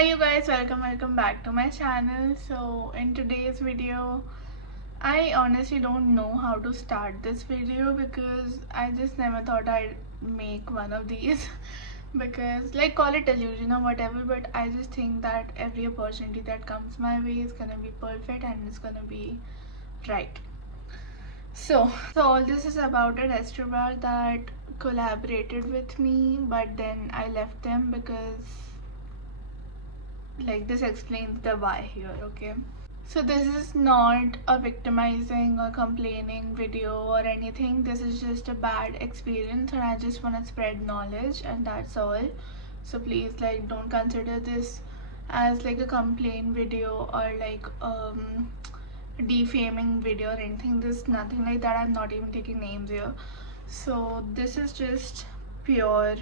Hi you guys, welcome back to my channel. So in today's video, I honestly don't know how to start this video because I just never thought I'd make one of these because like call it illusion or whatever, but I just think that every opportunity that comes my way is gonna be perfect and it's gonna be right. So all this is about a restaurant that collaborated with me, but then I left them because like this explains the why here. Okay, so this is not a victimizing or complaining video or anything. This is just a bad experience and I just want to spread knowledge, and that's all. So please like don't consider this as like a complaint video or like defaming video or anything. There's nothing like that. I'm not even taking names here. So this is just pure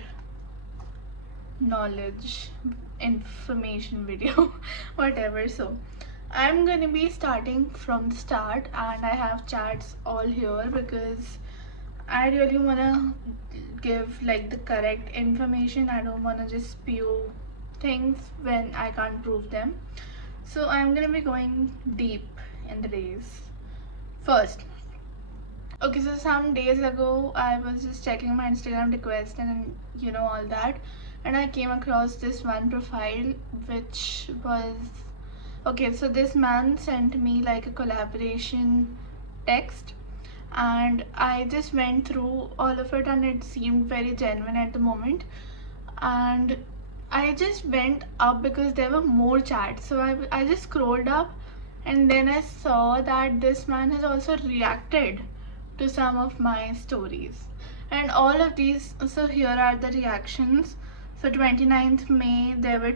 knowledge information video whatever. So I'm gonna be starting from the start and I have chats all here because I really wanna give like the correct information. I don't wanna just spew things when I can't prove them. So I'm gonna be going deep in the days. First, okay, so some days ago I was just checking my Instagram request and all that, and I came across this one profile which was okay. So this man sent me like a collaboration text and I just went through all of it and it seemed very genuine at the moment, and I just went up because there were more chats. So I just scrolled up and then I saw that this man has also reacted to some of my stories, and all of these. So here are the reactions. So 29th May there were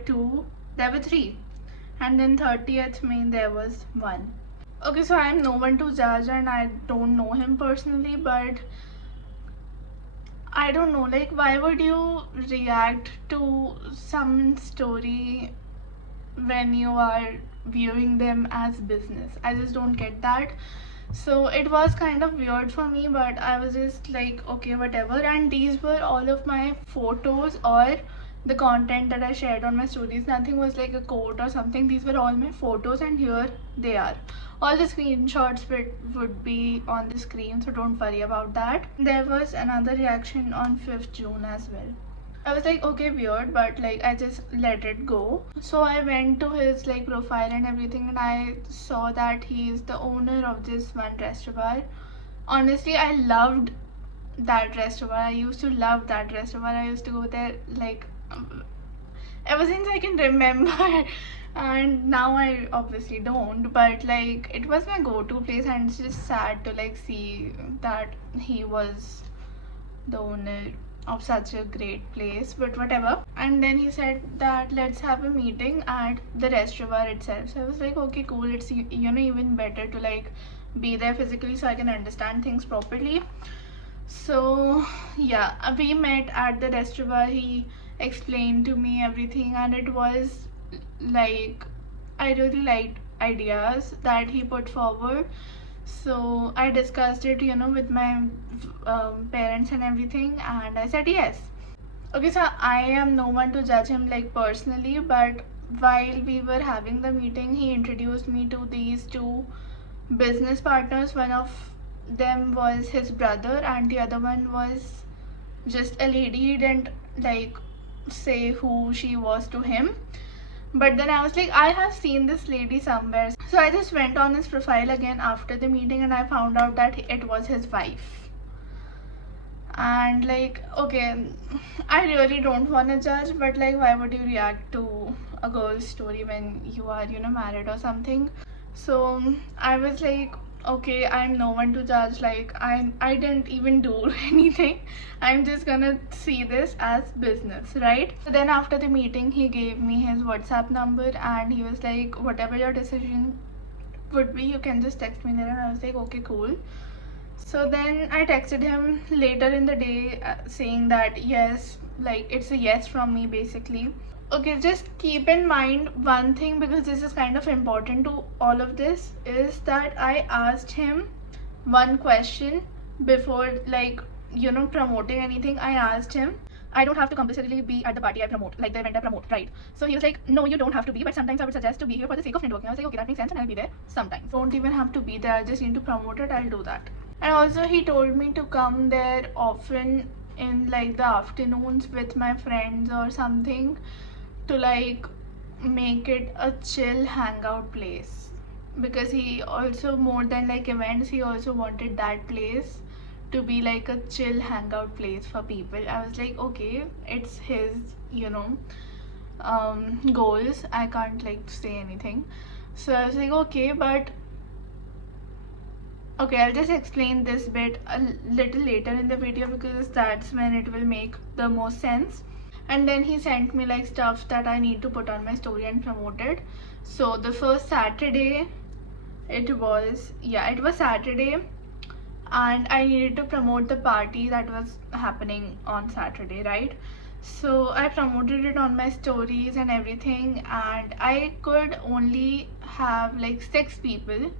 three, and then 30th May there was one. Okay, so I'm no one to judge and I don't know him personally, but I don't know, like why would you react to someone's story when you are viewing them as business? I just don't get that. So it was kind of weird for me, but I was just like okay, whatever. And these were all of my photos or the content that I shared on my stories. Nothing was like a quote or something. These were all my photos and here they are. All the screenshots would be on the screen, so don't worry about that. There was another reaction on 5th June as well. I was like okay, weird, but like I just let it go. So I went to his like profile and everything and I saw that he is the owner of this one restaurant. Honestly, I loved that restaurant. I used to love that restaurant. I used to go there like ever since I can remember and now I obviously don't, but like it was my go-to place and it's just sad to like see that he was the owner of such a great place, but whatever. And then he said that let's have a meeting at the restaurant itself. So I was like okay, cool. It's even better to like be there physically so I can understand things properly. So yeah, we met at the restaurant. He explained to me everything and it was like I really liked ideas that he put forward. So I discussed it with my parents and everything and I said yes. Okay, so I am no one to judge him like personally, but while we were having the meeting he introduced me to these two business partners. One of them was his brother and the other one was just a lady. He didn't like say who she was to him, but then I was like I have seen this lady somewhere. So I just went on his profile again after the meeting and I found out that it was his wife. And like okay, I really don't want to judge, but like why would you react to a girl's story when you are married or something? So I was like okay, I'm no one to judge. Like I didn't even do anything. I'm just gonna see this as business, right? So then after the meeting he gave me his WhatsApp number and he was like whatever your decision would be, you can just text me there. And I was like okay, cool. So then I texted him later in the day saying that yes, like it's a yes from me basically. Okay, just keep in mind one thing because this is kind of important to all of this, is that I asked him one question before like promoting anything. I asked him I don't have to compulsorily be at the party I promote, like the event I promote, right? So he was like, no, you don't have to be, but sometimes I would suggest to be here for the sake of networking. I was like, okay, that makes sense, and I'll be there sometimes. Don't even have to be there, I just need to promote it, I'll do that. And also he told me to come there often in like the afternoons with my friends or something, to like make it a chill hangout place, because he also, more than like events, he also wanted that place to be like a chill hangout place for people. I was like, okay, it's his, goals, I can't like say anything. So I was like, okay, but okay, I'll just explain this bit a little later in the video, because that's when it will make the most sense. And then he sent me like stuff that I need to put on my story and promote it. So the first Saturday, it was Saturday, and I needed to promote the party that was happening on Saturday, right? So I promoted it on my stories and everything, and I could only have like 6 people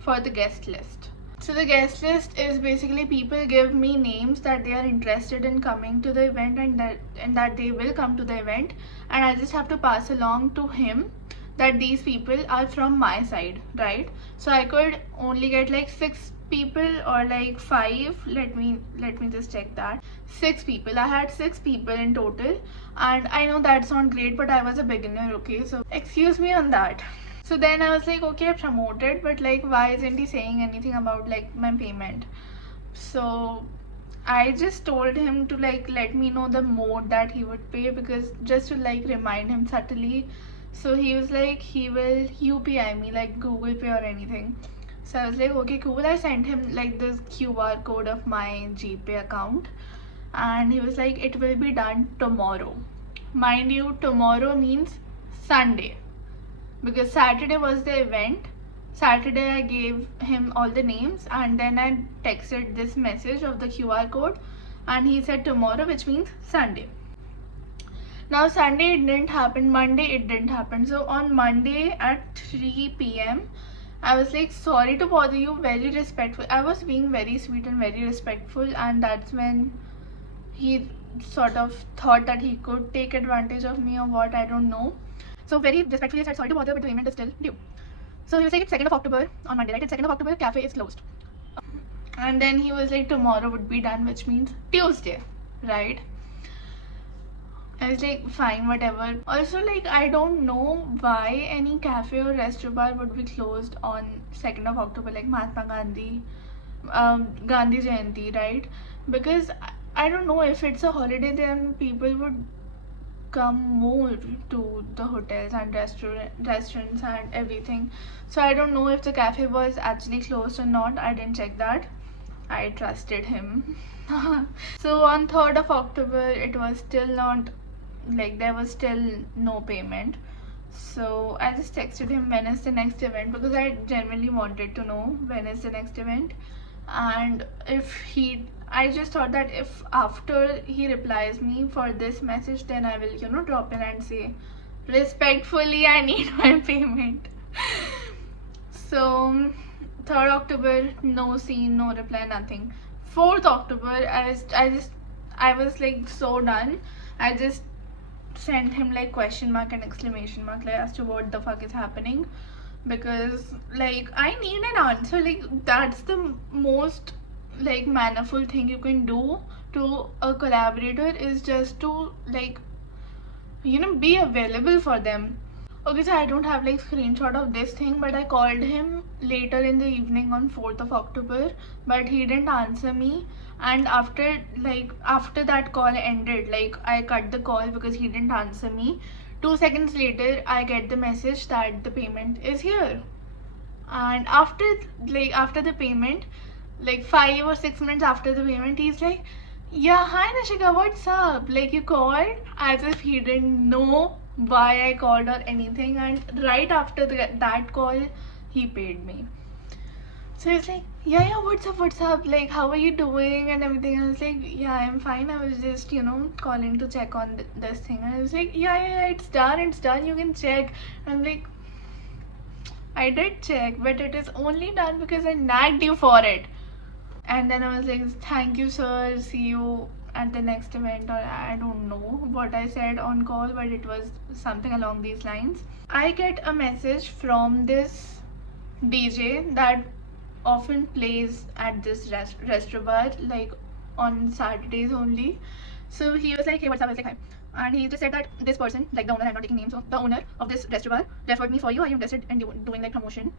for the guest list. So the guest list is basically people give me names that they are interested in coming to the event, and that they will come to the event, and I just have to pass along to him that these people are from my side, right? So I could only get like 6 people or like 5. Let me just check that. 6 people. I had 6 people in total, and I know that's not great, but I was a beginner, okay? So excuse me on that. So then I was like, okay, I promoted, but like, why isn't he saying anything about like my payment? So I just told him to like let me know the mode that he would pay, because just to like remind him subtly. So he was like, he will UPI me, like Google Pay or anything. So I was like, okay, cool. I sent him like this QR code of my GPay account, and he was like, it will be done tomorrow. Mind you, tomorrow means Sunday, because Saturday was the event. Saturday I gave him all the names, and then I texted this message of the QR code, and he said tomorrow, which means Sunday. Now Sunday it didn't happen, Monday it didn't happen. So on Monday at 3 p.m. I was like, sorry to bother you, very respectful. I was being very sweet and very respectful, and that's when he sort of thought that he could take advantage of me or what, I don't know. So very respectfully I said, sorry to bother, but the payment is still due. So he was like, it's 2nd of October on Monday, right? It's 2nd of October, cafe is closed. And then he was like, tomorrow would be done, which means Tuesday, right? I was like, fine, whatever. Also, like, I don't know why any cafe or restaurant would be closed on 2nd of October, like Mahatma Gandhi, Gandhi Jayanti, right? Because I don't know, if it's a holiday, then people would come more to the hotels and restaurants and everything. So I don't know if the cafe was actually closed or not. I didn't check that. I trusted him. So on 3rd of October, it was still not, like, there was still no payment. So I just texted him when is the next event, because I genuinely wanted to know when is the next event. And I just thought that if after he replies me for this message, then I will drop in and say, respectfully, I need my payment. So 3rd October, no scene, no reply, nothing. 4th October, I was like so done. I just sent him like question mark and exclamation mark, like as to what the fuck is happening, because like I need an answer. Like, that's the most like mannerful thing you can do to a collaborator, is just to like be available for them. Okay, so I don't have like screenshot of this thing, but I called him later in the evening on 4th of October, but he didn't answer me. And after that call ended, like I cut the call because he didn't answer me. 2 seconds later, I get the message that the payment is here. And after the payment, like 5 or 6 minutes after the payment, he's like, yeah, hi Nishika, what's up? Like, you called? As if he didn't know why I called or anything. And right after that call, he paid me. So he's like, yeah, what's up? Like, how are you doing and everything? I was like, yeah, I'm fine. I was just, calling to check on this thing. And I was like, yeah, it's done. You can check. I'm like, I did check, but it is only done because I nagged you for it. And then I was like, thank you, sir. See you at the next event, or I don't know what I said on call, but it was something along these lines. I get a message from this DJ that often plays at this restaurant, like on Saturdays only. So he was like, hey, what's up? I was like, hi. And he just said that this person, like the owner, I'm not taking names, of the owner of this restaurant referred me for you. Are you interested in doing like promotion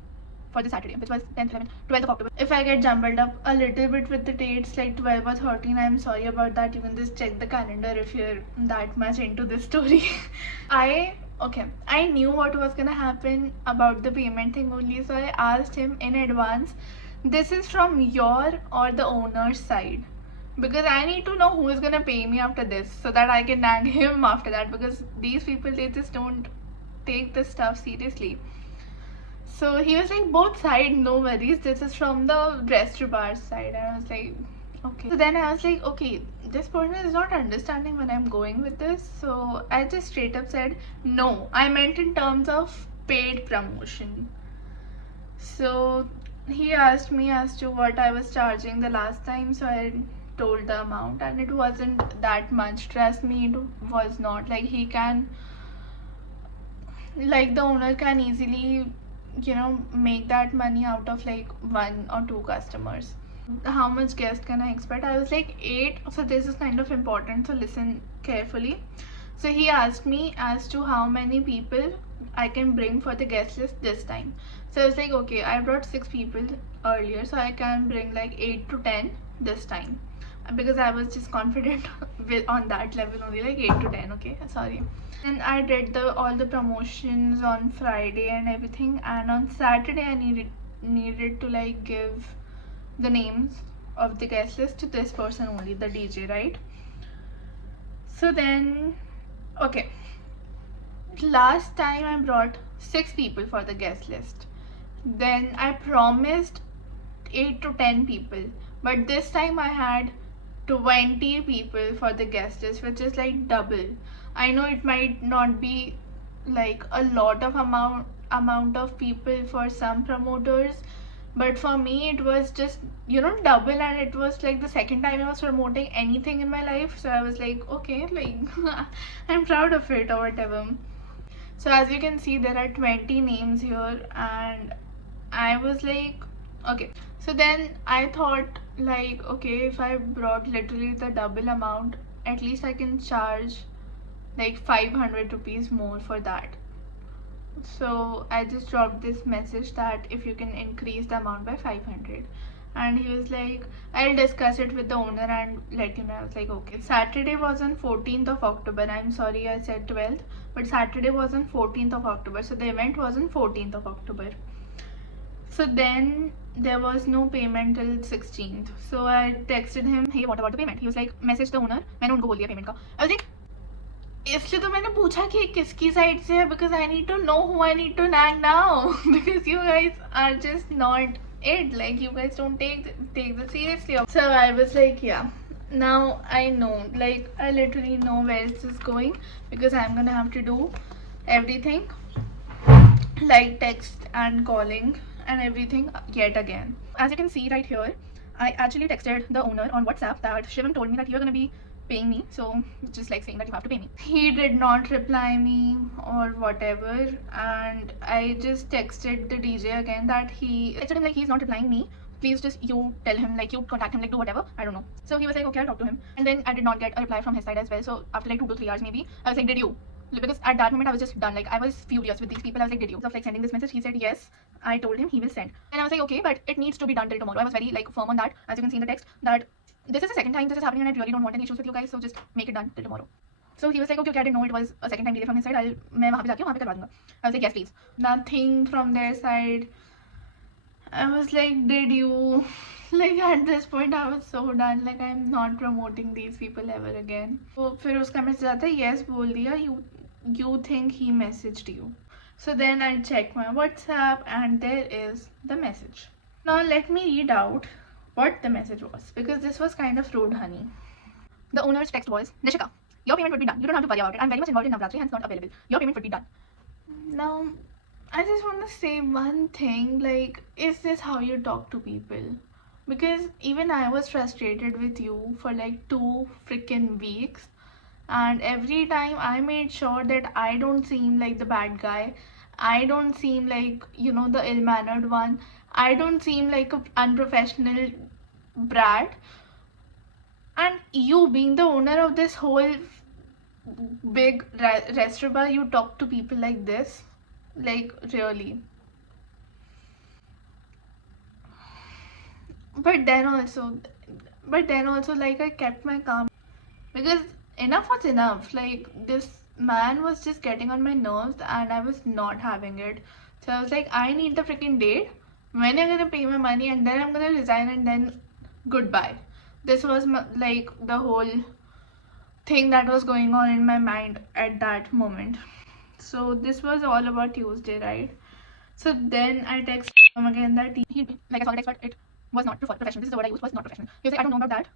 for the Saturday, which was 10th, 11th, 12th of October. If I get jumbled up a little bit with the dates, like 12 or 13, I'm sorry about that. You can just check the calendar if you're that much into this story. I knew what was gonna happen about the payment thing only, so I asked him in advance, this is from your or the owner's side? Because I need to know who is gonna pay me after this, so that I can nag him after that, because these people, they just don't take this stuff seriously. So he was like, both sides, no worries, this is from the restaurant side. And I was like, okay. So then I was like, okay, this person is not understanding where I'm going with this. So I just straight up said, no, I meant in terms of paid promotion. So he asked me as to what I was charging the last time, so I told the amount, and it wasn't that much. Trust me, it was not. Like, he can, like, the owner can easily, make that money out of like 1 or 2 customers. How much guest can I expect? I was like 8. So this is kind of important, so listen carefully. So he asked me as to how many people I can bring for the guest list this time. So I was like, okay, I brought 6 people earlier, so I can bring like 8 to 10 this time, because I was just confident on that level only, like 8 to 10. Okay, sorry. And I did all the promotions on Friday and everything, and on Saturday I needed to like give the names of the guest list to this person only, the DJ, right? So then, okay, last time I brought 6 people for the guest list. Then I promised 8 to 10 people, but this time I had 20 people for the guest list, which is like double. I know it might not be like a lot of amount of people for some promoters, but for me it was just double, and it was like the second time I was promoting anything in my life. So I was like, okay, like I'm proud of it or whatever. So as you can see, there are 20 names here, and I was like, okay. So then I thought, like, okay, if I brought literally the double amount, at least I can charge like 500 rupees more for that. So I just dropped this message that if you can increase the amount by 500. And he was like, I'll discuss it with the owner and let you know. I was like, okay. Saturday was on 14th of October. I'm sorry I said 12th, but Saturday was on 14th of October. So the event was on 14th of October. So then there was no payment till 16th. So I texted him, hey, what about the payment? He was like, message the owner. मैंने उनको बोल दिया payment का. I was like, इसलिए तो मैंने पूछा कि किसकी साइड से है, because I need to know who I need to nag now. Because you guys are just not it. Like, you guys don't take this seriously. So I was like, yeah, now I know, like, I literally know where this is going, because I'm gonna have to do everything, like text and calling and everything yet again. As you can see right here, I actually texted the owner on WhatsApp that Shivam told me that you're gonna be paying me, so just like saying that you have to pay me. He did not reply me or whatever, and I just texted the DJ again that he texted him like, he's not replying me, please just you tell him, like you contact him, like do whatever, I don't know. So he was like, okay, I'll talk to him. And then I did not get a reply from his side as well. So after like 2 to 3 hours maybe, I was like, did you? Because at that moment I was just done, like I was furious with these people. I was like, did you? Of like sending this message, he said yes. I told him he will send, and I was like, okay, but it needs to be done till tomorrow. I was very like firm on that, as you can see in the text, that this is the second time this is happening and I really don't want any issues with you guys, so just make it done till tomorrow. So he was like, okay, I didn't know it was a second time delay from his side. मैं वहाँ पे जाके वहाँ पे करवा दूँगा. I was like, yes, please. Nothing from their side. I was like, did you? Like at this point I was so done. Like, I'm not promoting these people ever again. तो फिर उसका मैसेज आता है, yes बोल दिया, you think he messaged you. So then I check my WhatsApp and there is the message. Now let me read out what the message was, because this was kind of rude, honey. The owner's text was, Nishika, your payment would be done. You don't have to worry about it. I'm very much involved in Navratri, hence not available. Your payment would be done. Now, I just want to say one thing, like, is this how you talk to people? because even I was frustrated with you for like 2 freaking weeks, and every time I made sure that I don't seem like the bad guy, I don't seem like, you know, the ill-mannered one, I don't seem like a unprofessional brat, and you being the owner of this whole big restaurant, you talk to people like this, like really. But then also, like I kept my calm, because enough was enough. Like this man was just getting on my nerves and I was not having it. So I was like, I need the freaking date. When you're gonna pay my money, and then I'm gonna resign, and then goodbye. This was like the whole thing that was going on in my mind at that moment. So this was all about Tuesday, right? So then I text him again that He like I saw the text, but it was not professional. This is the word I used, was not professional. He was like, I don't know about that.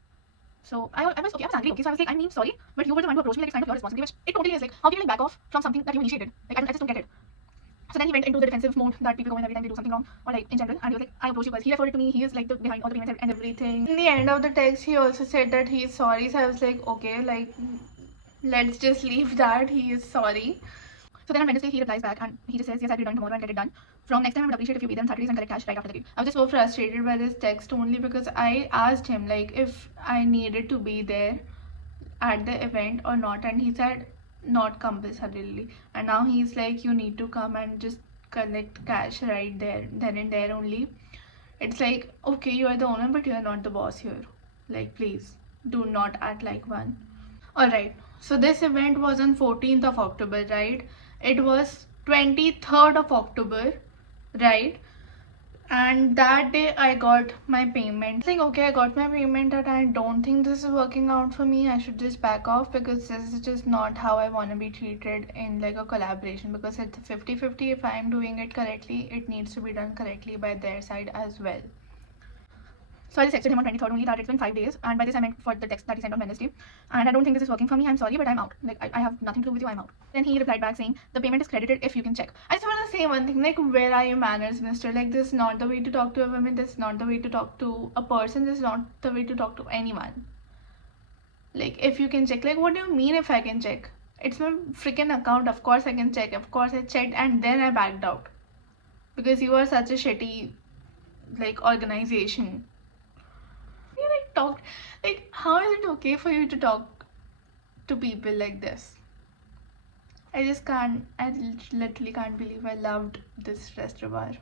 So I was okay, I was angry, okay. So I was like, I mean sorry, but you were the one who approached me, like it's kind of your responsibility, which it totally is. Like, how can you like back off from something that you initiated? Like I just don't get it. So then he went into the defensive mode that people go in every time they do something wrong, or like in general, and he was like, I approached you guys. He referred it to me. He is like the behind all the payments and everything. in the end of the text, he also said that he's sorry. So I was like, okay, like let's just leave that. He is sorry. So then on Wednesday he replies back and he just says, yes, I'll be done tomorrow and get it done. From next time I would appreciate if you be there on Saturdays and collect cash right after the gig. I was just so frustrated by this text only because I asked him like if I needed to be there at the event or not, and he said not compulsorily, and now he's like you need to come and just collect cash right there, then and there only. It's like, okay, you are the owner, but you are not the boss here. Like, please do not act like one. Alright, so this event was on 14th of October, right? It was 23rd of October, right? And that day I got my payment. Like, okay, I got my payment, and I don't think this is working out for me. I should just back off, because this is just not how I want to be treated in like a collaboration, because it's 50-50. If I'm doing it correctly, it needs to be done correctly by their side as well. So I just texted him on 23rd only that it's been 5 days, and by this I meant for the text that he sent on Wednesday. And I don't think this is working for me. I'm sorry, but I'm out. Like I have nothing to do with you. I'm out. Then he replied back saying the payment is credited if you can check. I just want to say one thing, like, where are your manners, mister? Like, this is not the way to talk to a woman. This is not the way to talk to a person. This is not the way to talk to anyone. Like, if you can check, like, what do you mean if I can check? It's my freaking account. Of course I can check. Of course I checked, and then I backed out, because you are such a shitty like organization. You like talk, like, how is it okay for you to talk to people like this? I just can't. I literally can't believe I loved this restaurant.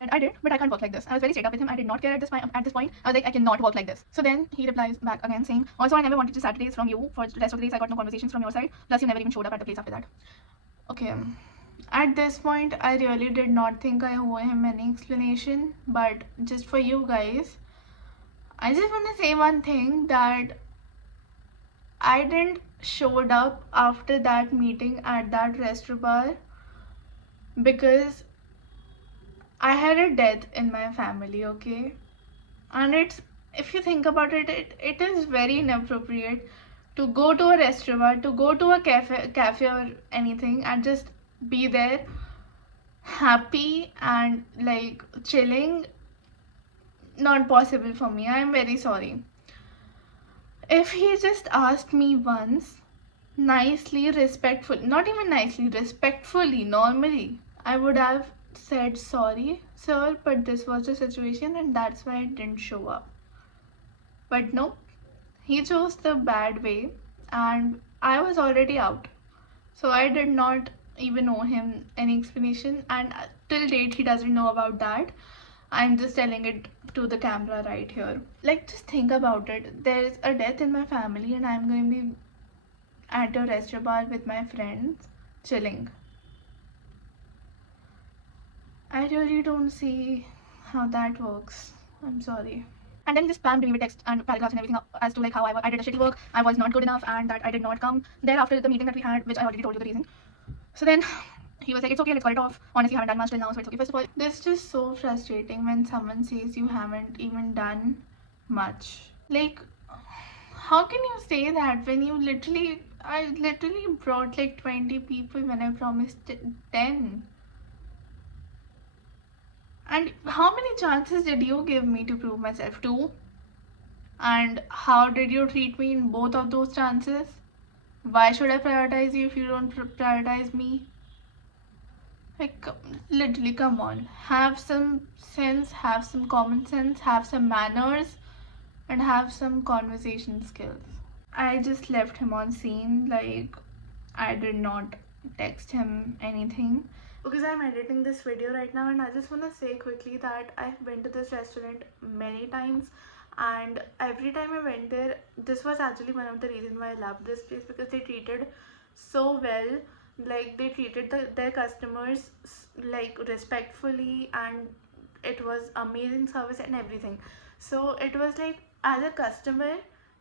And I did, but I can't work like this. I was very straight up with him. I did not care at this point. I was like, I cannot work like this. So then he replies back again saying, also I never wanted to Saturdays from you. For the rest of the days I got no conversations from your side. Plus you never even showed up at the place after that. Okay. At this point, I really did not think I owe him any explanation, but just for you guys, I just want to say one thing, that I didn't showed up after that meeting at that restaurant because I had a death in my family, okay? And it's, if you think about it, it is very inappropriate to go to a restaurant, to go to a cafe or anything, and just be there happy and like chilling. Not possible for me. I am very sorry. If he just asked me once, nicely, respectful, not even nicely, respectfully, normally, I would have said sorry, sir, but this was the situation and that's why I didn't show up. But no, he chose the bad way, and I was already out. So I did not even owe him any explanation, and till date, he doesn't know about that. I'm just telling it to the camera right here. Like, just think about it. There's a death in my family, and I'm going to be at a restaurant with my friends, chilling. I really don't see how that works. I'm sorry. And then he just spammed me with text and paragraphs and everything as to like how I did a shitty work, I was not good enough, and that I did not come there after the meeting that we had, which I already told you the reason. So then he was like, it's okay, let's call it off. Honestly, I haven't done much till now, so it's okay. First of all, this is just so frustrating when someone says you haven't even done much. Like, how can you say that when you literally, I literally brought like 20 people when I promised 10. And how many chances did you give me to prove myself? Two? And how did you treat me in both of those chances? Why should I prioritize you if you don't prioritize me? Like, literally, come on. Have some sense, have some common sense, have some manners, and have some conversation skills. I just left him on scene, like, I did not text him anything. Because I'm editing this video right now, and I just want to say quickly that I've been to this restaurant many times, and every time I went there, this was actually one of the reasons why I loved this place, because they treated so well. Like, they treated their customers like respectfully, and it was amazing service and everything. So it was like, as a customer,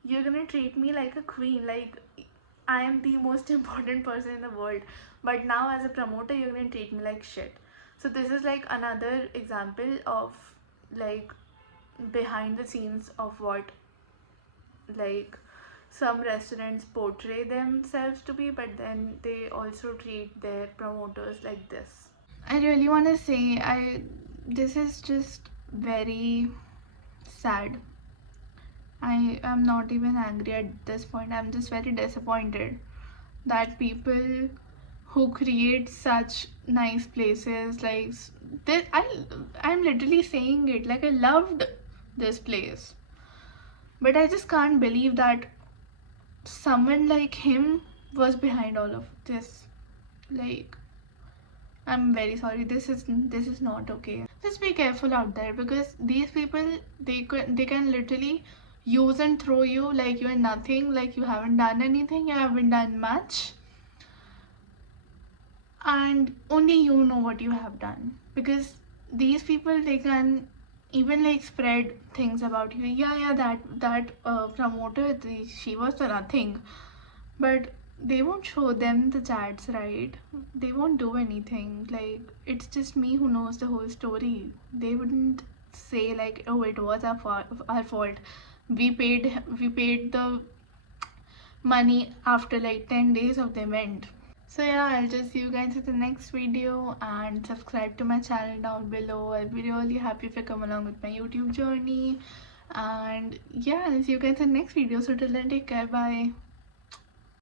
you're gonna treat me like a queen, like I am the most important person in the world. But now, as a promoter, you're gonna treat me like shit. So this is like another example of, like, behind the scenes of what, like, some restaurants portray themselves to be, but then they also treat their promoters like this. I really want to say, this is just very sad. I am not even angry at this point. I'm just very disappointed that people who create such nice places, like this, I'm literally saying it, like, I loved this place, but I just can't believe that someone like him was behind all of this. Like, I'm very sorry. This is not okay. Just be careful out there, because these people, they can literally use and throw you like you're nothing, like you haven't done anything, you haven't done much, and only you know what you have done. Because these people, they can even like spread things about you. Yeah, that promoter, she was the nothing, but they won't show them the chats, right? They won't do anything. Like, it's just me who knows the whole story. They wouldn't say like, oh, it was our fault. We paid the money after like 10 days of the event. So yeah, I'll just see you guys in the next video, and subscribe to my channel down below. I'll be really happy if you come along with my YouTube journey. And yeah, I'll see you guys in the next video. So till then, take care. Bye.